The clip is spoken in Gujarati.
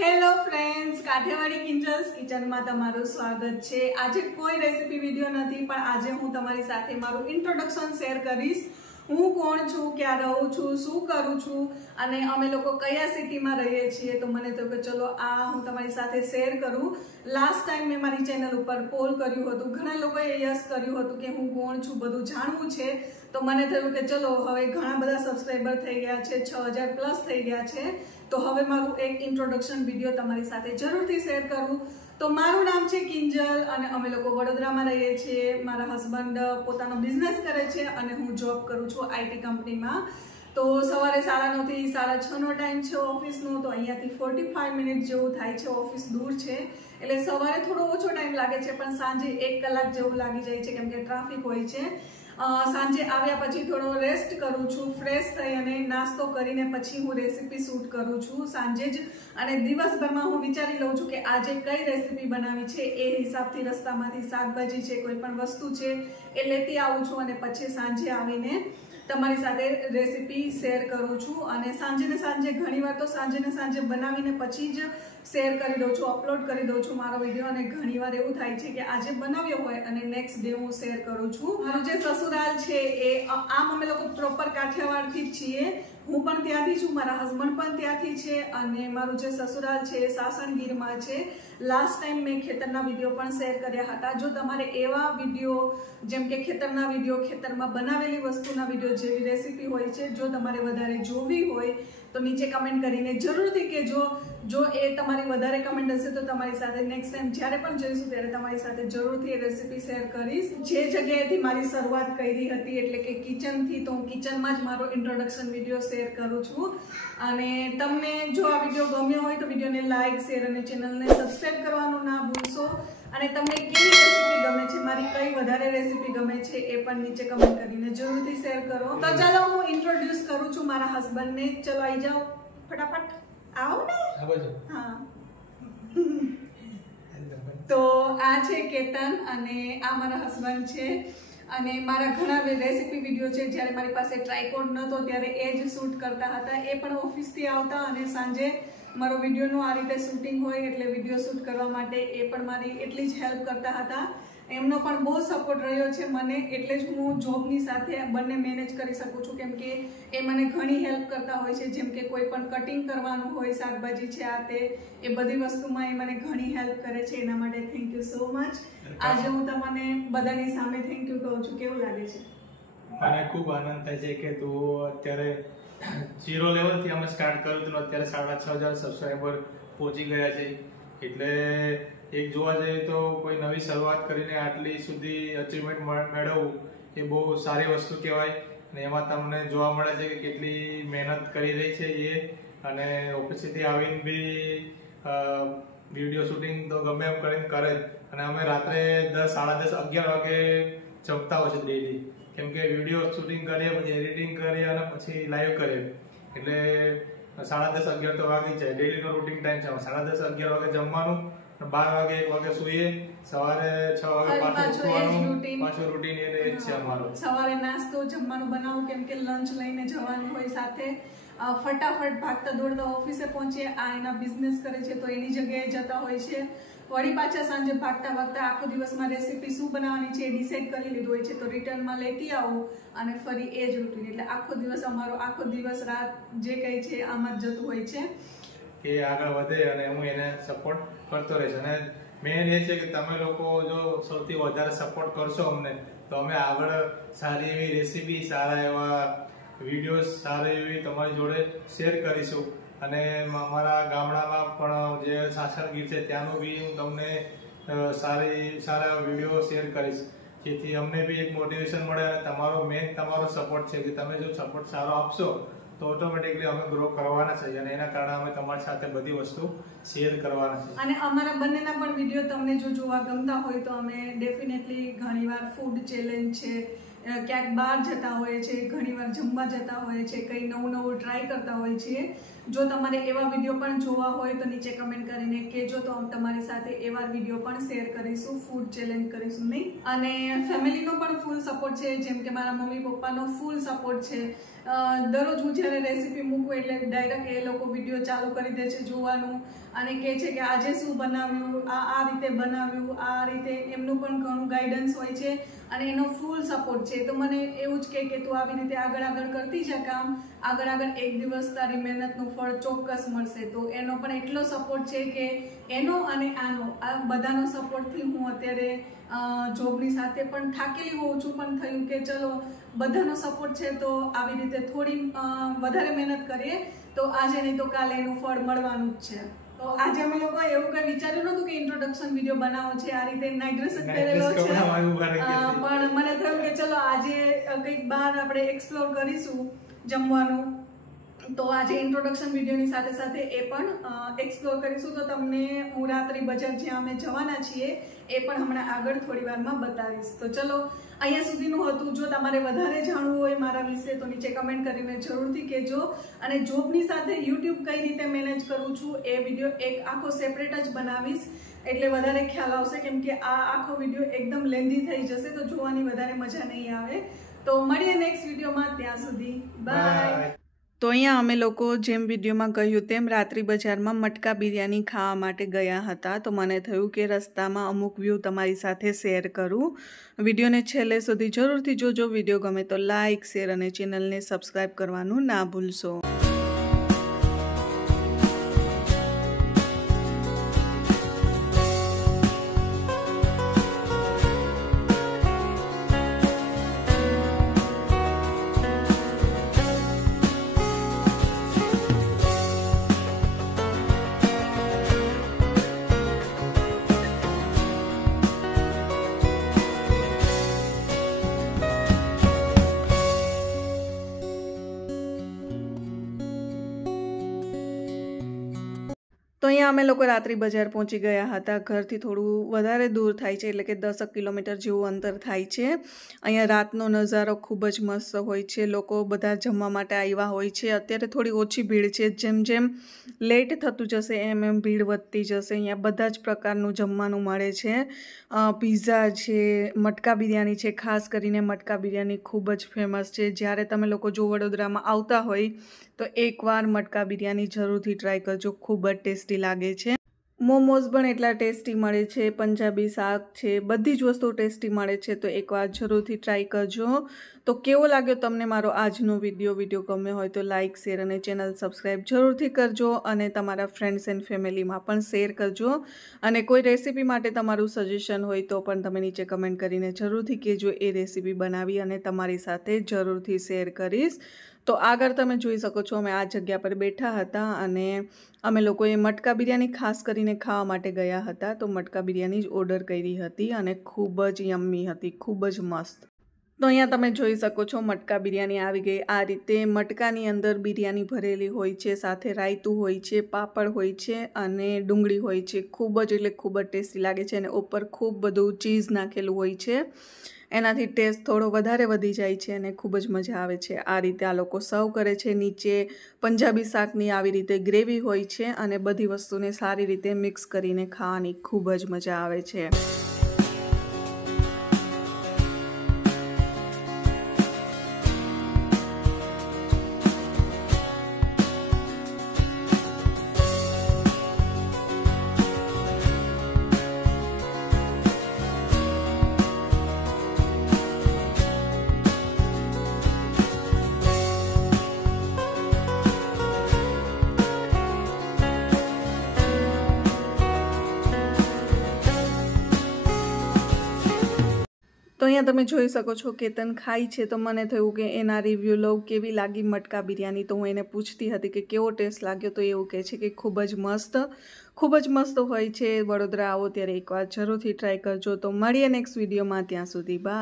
હેલો ફ્રેન્ડ્સ, કાઠિયાવાડી કિંજલ્સ કિચનમાં તમારું સ્વાગત છે। આજે કોઈ રેસીપી વિડિયો નથી, પણ આજે હું તમારી સાથે મારું ઇન્ટ્રોડક્શન શેર કરીશ। હું કોણ છું, ક્યાં રહું છું, શું કરું છું અને અમે લોકો કયા સિટીમાં રહીએ છીએ। તો મને તો કે ચલો આ હું તમારી સાથે શેર કરું। લાસ્ટ ટાઈમ મેં મારી ચેનલ ઉપર પોલ કર્યું હતું, ઘણા લોકોએ યસ કર્યું હતું કે હું કોણ છું બધું જાણવું છે। તો મને થયું કે ચલો હવે ઘણા બધા સબસ્ક્રાઈબર થઈ ગયા છે, 6000 પ્લસ થઈ ગયા છે, તો હવે મારું એક ઇન્ટ્રોડક્શન વિડીયો તમારી સાથે જરૂરથી શેર કરું। તો મારું નામ છે કિંજલ અને અમે લોકો વડોદરામાં રહીએ છીએ। મારા હસબન્ડ પોતાનો બિઝનેસ કરે છે અને હું જોબ કરું છું આઈટી કંપનીમાં। તો સવારે 9:30 થી 6:30નો ટાઈમ છે ઓફિસનો, તો અહીંયાથી 45 મિનિટ જેવું થાય છે, ઓફિસ દૂર છે એટલે સવારે થોડો ઓછો ટાઈમ લાગે છે, પણ સાંજે 1 કલાક જેવું લાગી જાય છે કેમ કે ટ્રાફિક હોય છે। સાંજે આવ્યા પછી થોડો રેસ્ટ કરું છું, ફ્રેશ થઈ અને નાસ્તો કરીને પછી હું રેસીપી શૂટ કરું છું સાંજે જ। અને દિવસભરમાં હું વિચારી લઉં છું કે આજે કઈ રેસીપી બનાવી છે, એ હિસાબથી રસ્તામાંથી શાકભાજી છે, કોઈ પણ વસ્તુ છે એ લેતી આવું છું અને પછી સાંજે આવીને તમારી સાથે રેસીપી શેર કરું છું। અને સાંજે ઘણીવાર તો સાંજે બનાવીને પછી જ શેર કરી દઉં છું, અપલોડ કરી દઉં છું મારો વિડીયો। અને ઘણીવાર એવું થાય છે કે આજે બનાવ્યો હોય અને નેક્સ્ટ ડે હું શેર કરું છું। મારું જે સસુરાલ છે એ આમ અમે લોકો પ્રોપર કાઠિયાવાડથી જ છીએ, હું પણ ત્યાંથી છું, મારા હસબન્ડ પણ ત્યાંથી છે અને મારું જે સસુરાલ છે એ સાસણગીરમાં છે। લાસ્ટ ટાઈમ મેં ખેતરના વિડીયો પણ શેર કર્યા હતા। જો તમારે એવા વિડીયો જેમ કે ખેતરના વિડીયો, ખેતરમાં બનાવેલી વસ્તુના વિડીયો જેવી રેસીપી હોય છે, જો તમારે વધારે જોવી હોય તો નીચે કમેન્ટ કરીને જરૂરથી કહેજો। જો એ તમારી વધારે કમેન્ટ હશે તો તમારી સાથે નેક્સ્ટ ટાઈમ જ્યારે પણ જઈશું ત્યારે તમારી સાથે જરૂરથી એ રેસીપી શેર કરીશ। જે જગ્યાએથી મારી શરૂઆત કરી હતી એટલે કે કિચનથી, તો હું કિચનમાં જ મારો ઇન્ટ્રોડક્શન વિડીયો શેર કરું છું। અને તમને જો આ વિડીયો ગમ્યો હોય તો વિડીયોને લાઇક, શેર અને ચેનલને સબસ્ક્રાઈબ કરવાનું ના ભૂલશો। અને તમને કેવી રેસીપી ગમે છે, મારી કઈ વધારે રેસીપી ગમે છે એ પણ નીચે કમેન્ટ કરીને જરૂરથી શેર કરો। તો ચાલો હું ઇન્ટ્રોડ્યુસ કરું છું મારા હસબન્ડને। ચલો આવી જાઓ ફટાફટ, આવો ને। હા, તો આ છે કેતન અને આ મારા હસબન્ડ છે। અને મારા ઘણા રેસીપી વિડીયો છે, જ્યારે મારી પાસે ટ્રાયપોડ નહોતો ત્યારે એ જ શૂટ કરતા હતા। એ પણ ઓફિસથી આવતા અને સાંજે મારો વિડીયોનું આ રીતે શૂટિંગ હોય એટલે વિડીયો શૂટ કરવા માટે એ પણ મારી એટલી જ હેલ્પ કરતા હતા। એમનો પણ બહુ સપોર્ટ રહ્યો છે મને, એટલે જ હું જોબની સાથે બંને મેનેજ કરી શકું છું કેમ કે એ મને ઘણી હેલ્પ કરતા હોય છે। જેમ કે કોઈ પણ કટિંગ કરવાનું હોય, શાકભાજી છે આ તે, એ બધી વસ્તુમાં એ મને ઘણી હેલ્પ કરે છે, એના માટે થેન્ક યુ સો મચ। આજે હું તમને બધાની સામે થેન્ક યુ કહું છું, કેવું લાગે છે? મને ખૂબ આનંદ થાય છે કે તું અત્યારે 0 લેવલથી અમે સ્ટાર્ટ કર્યું હતું, અત્યારે 6000 સબસ્ક્રાઈબર પહોંચી ગયા છે। એટલે એક જોવા જઈએ તો કોઈ નવી શરૂઆત કરીને આટલી સુધી અચીવમેન્ટ મેળવવું એ બહુ સારી વસ્તુ કહેવાય। અને એમાં તમને જોવા મળે છે કે કેટલી મહેનત કરી રહી છે એ, અને ઓફિસથી આવીને બી વિડીયો શૂટિંગ તો ગમે એમ કરીને કરે જ। અને અમે રાત્રે 10, 10:30, 11 વાગે જમતા હોય છે ડેલી, કેમ કે વિડીયો શૂટિંગ કરીએ, પછી એડિટિંગ કરીએ અને પછી લાઈવ કરીએ, એટલે 10:30, 11 તો વાગી જાય। ડેલીનો રૂટીન ટાઈમ છે, 10:30, 11 વાગે જમવાનું, 12 વાગે 1 વાગે સૂઈએ, સવારે 6 વાગે પાછું રૂટીન એ જ છે અમારું। સવારે નાસ્તો જમવાનું બનાવું કેમ કે લંચ લઈને જવાનું હોય સાથે, ફટાફટ ભાગતા દોડતા ઓફિસે પહોંચીએ। આ એના બિઝનેસ કરે છે તો એની જગ્યાએ જતા હોય છે, વળી પાછા સાંજે ભાગતા આખો દિવસમાં રેસીપી શું બનાવવાની છે એ ડિસાઈડ કરી લીધું હોય છે, તો રિટર્નમાં લેતી આવું અને ફરી એ જ રૂટીન, એટલે આખો દિવસ અમારો આખો દિવસ રાત જે કંઈ છે આમાં જ જતું હોય છે કે આગળ વધે અને હું એને સપોર્ટ કરતો રહીશ। અને મેન એ છે કે તમે લોકો જો સૌથી વધારે સપોર્ટ કરશો અમને, તો અમે આગળ સારી એવી રેસીપી, સારા એવા વિડીયોઝ, સારી એવી તમારી જોડે શેર કરીશું। અને અમારા ગામડામાં પણ જે સાસણગીર છે ત્યાંનું બી હું તમને સારા વિડીયો શેર કરીશ, જેથી અમને બી એક મોટિવેશન મળે। અને તમારો સપોર્ટ છે કે તમે જો સપોર્ટ સારો આપશો તો ઓટોમેટિકલી અમે ગ્રો કરવાના છે, અને એના કારણે અમે તમારી સાથે બધી વસ્તુ શેર કરવાના છે। અને અમારા બંનેના પણ વિડીયો તમને જો જોવા ગમતા હોય તો અમે ડેફિનેટલી ઘણીવાર ફૂડ ચેલેન્જ છે, ક્યાંક બહાર જતા હોય છે, ઘણીવાર જમવા જતા હોય છે, કંઈ નવું ટ્રાય કરતા હોય છીએ। જો તમારે એવા વિડીયો પણ જોવા હોય તો નીચે કમેન્ટ કરીને કહેજો, તો તમારી સાથે એવા વિડીયો પણ શેર કરીશું, ફૂડ ચેલેન્જ કરીશું નહીં। અને ફેમિલીનો પણ ફૂલ સપોર્ટ છે, જેમ કે મારા મમ્મી પપ્પાનો ફૂલ સપોર્ટ છે। દરરોજ હું જ્યારે રેસીપી મૂકું એટલે ડાયરેક્ટ એ લોકો વિડીયો ચાલુ કરી દે છે જોવાનું અને કહે છે કે આજે શું બનાવ્યું, આ રીતે બનાવ્યું, આ રીતે. એમનું પણ ઘણું ગાઈડન્સ હોય છે અને એનો ફૂલ સપોર્ટ છે. તો મને એવું જ કે તું આવી રીતે આગળ કરતી જા કામ, આગળ એક દિવસ તારી મહેનતનું ફળ ચોક્કસ મળશે. તો એનો પણ એટલો સપોર્ટ છે કે એનો અને આનો આ બધાનો સપોર્ટથી હું અત્યારે જોબની સાથે પણ થાકેલી હોઉં છું, પણ થયું કે ચલો બધાનો સપોર્ટ છે તો આવી રીતે થોડી વધારે મહેનત કરીએ તો આજે નહીં તો કાલે એનું ફળ મળવાનું જ છે. તો આજે અમે લોકો એવું કઈ વિચાર્યું નતું કે ઇન્ટ્રોડક્શન વિડીયો બનાવો છે, આ રીતે નાઇટ ડ્રેસ પહેરેલો છે, પણ મને થયું કે ચલો આજે કંઈક બહાર આપણે એક્સપ્લોર કરીશું જમવાનું. તો આજે ઇન્ટ્રોડક્શન વિડીયોની સાથે સાથે એ પણ એક્સપ્લોર કરીશું. તો તમને હું રાત્રિ બજાર જ્યાં અમે જવાના છીએ એ પણ હમણાં આગળ થોડી વારમાં બતાવીશ. તો ચલો અહીંયા સુધીનું હતું. જો તમારે વધારે જાણવું હોય મારા વિશે તો નીચે કમેન્ટ કરીને જરૂરથી કહેજો. અને જોબની સાથે યુટ્યુબ કઈ રીતે મેનેજ કરું છું એ વિડીયો એક આખો સેપરેટ જ બનાવીશ, એટલે વધારે ખ્યાલ આવશે. કેમ કે આ આખો વિડીયો એકદમ લેન્ધી થઈ જશે તો જોવાની વધારે મજા નહીં આવે. તો મળીએ નેક્સ્ટ વિડીયોમાં, ત્યાં સુધી બાય. તો અહીંયા અમે લોકો જેમ વિડીયોમાં કહ્યું તેમ રાત્રિ બજારમાં મટકા બિરયાની ખાવા માટે ગયા હતા. તો મને થયું કે રસ્તામાં અમુક વ્યૂ તમારી સાથે શેર કરું. વિડીયોને છેલ્લે સુધી જરૂરથી જોજો. વિડીયો ગમે તો લાઇક, શેર અને ચેનલને સબસ્ક્રાઈબ કરવાનું ના ભૂલશો. તો અહીંયા અમે લોકો રાત્રિ બજાર પહોંચી ગયા હતા. ઘરથી થોડું વધારે દૂર થાય છે, એટલે કે 10 કિલોમીટર જેવું અંતર થાય છે. અહીંયા રાતનો નજારો ખૂબ જ મસ્ત હોય છે. લોકો બધા જમવા માટે આવ્યા હોય છે. અત્યારે થોડી ઓછી ભીડ છે. જેમ જેમ લેટ થતું જશે એમ ભીડ વધતી જશે. અહીંયા બધા જ પ્રકારનું જમવાનું મળે છે. પીઝા છે, મટકા બિરયાની છે. ખાસ કરીને મટકા બિરયાની ખૂબ જ ફેમસ છે. જ્યારે તમે લોકો જો વડોદરામાં આવતા હોય તો એકવાર મટકા બિરયાની જરૂરથી ટ્રાય કરજો. ખૂબ જ ટેસ્ટી લાગે છે. મોમોઝ પણ એટલા ટેસ્ટી મળે છે. પંજાબી શાક છે, બધી જ વસ્તુ ટેસ્ટી મળે છે. તો એકવાર જરૂરથી ટ્રાય કરજો. તો કેવો લાગ્યો તમને મારો આજનો વિડીયો ગમ્યો હોય તો લાઇક, શેર અને ચેનલ સબસ્ક્રાઈબ જરૂરથી કરજો. અને તમારા ફ્રેન્ડ્સ એન્ડ ફેમિલીમાં પણ શેર કરજો. અને કોઈ રેસીપી માટે તમારું સજેશન હોય તો પણ તમે નીચે કમેન્ટ કરીને જરૂરથી કહેજો. એ રેસીપી બનાવી અને તમારી સાથે જરૂરથી શેર કરીશ. તો આગળ તમે જોઈ શકો છો અમે આ જગ્યા પર બેઠા હતા અને અમે લોકોએ મટકા બિરયાની ખાસ કરીને ખાવા માટે ગયા હતા. તો મટકા બિરયાની જ ઓર્ડર કરી હતી અને ખૂબ જ યમ્મી હતી, ખૂબ જ મસ્ત. તો અહીંયા તમે જોઈ શકો છો મટકા બિરયાની આવી ગઈ. આ રીતે મટકાની અંદર બિરયાની ભરેલી હોય છે, સાથે રાયતું હોય છે, પાપડ હોય છે અને ડુંગળી હોય છે. ખૂબ જ એટલે ખૂબ જ ટેસ્ટી લાગે છે. અને ઉપર ખૂબ બધું ચીઝ નાખેલું હોય છે. એનાથી ટેસ્ટ થોડો વધારે વધી જાય છે અને ખૂબ જ મજા આવે છે. આ રીતે આ લોકો સર્વ કરે છે. નીચે પંજાબી શાકની આવી રીતે ગ્રેવી હોય છે અને બધી વસ્તુને સારી રીતે મિક્સ કરીને ખાવાની ખૂબ જ મજા આવે છે. તો અહીંયા તમે જોઈ શકો છો કેતન ખાય છે. તો મને થયું કે એના રિવ્યૂ લઉં, કેવી લાગી મટકા બિરયાની. તો હું એને પૂછતી હતી કે કેવો ટેસ્ટ લાગ્યો. તો એવું કહે છે કે ખૂબ જ મસ્ત હોય છે. વડોદરા આવો ત્યારે એકવાર જરૂરથી ટ્રાય કરજો. તો મળીએ નેક્સ્ટ વિડીયોમાં, ત્યાં સુધી બાય.